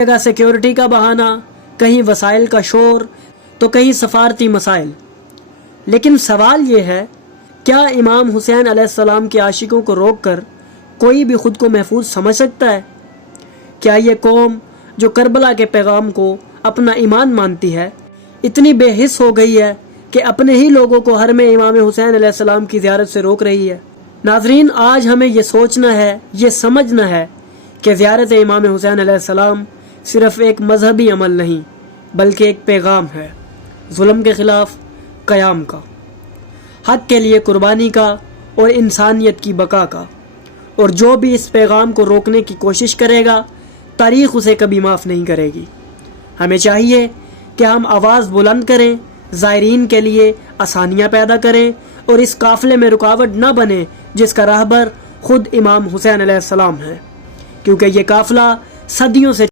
जगह सिक्योरिटी का बहाना, कहीं वसाइल का शोर, तो कहीं सफारती मसाइल। लेकिन सवाल ये है, क्या इमाम हुसैन अलैहिस्सलाम के आशिकों को रोककर कोई भी खुद को महफूज समझ सकता है? क्या ये कौम जो करबला के पैगाम को अपना ईमान मानती है, इतनी बेहिस हो गई है कि अपने ही लोगों को हरम इमाम हुसैन अलैहिस्सलाम की ज़ियारत से रोक रही है? नाजरीन, आज हमें ये सोचना है, ये समझना है कि ज़ियारत इमाम हुसैन अलैहिस्सलाम सिर्फ़ एक मजहबी अमल नहीं, बल्कि एक पैगाम है जुल्म के ख़िलाफ़ क़याम का, हक़ के लिए कुर्बानी का और इंसानियत की बका का। और जो भी इस पैगाम को रोकने की कोशिश करेगा, तारीख़ उसे कभी माफ़ नहीं करेगी। हमें चाहिए कि हम आवाज़ बुलंद करें, ज़ायरीन के लिए आसानियाँ पैदा करें और इस काफ़िले में रुकावट न बने जिसका रहबर ख़ुद इमाम हुसैन अलैहिस्सलाम है, क्योंकि ये काफ़िला सदियों से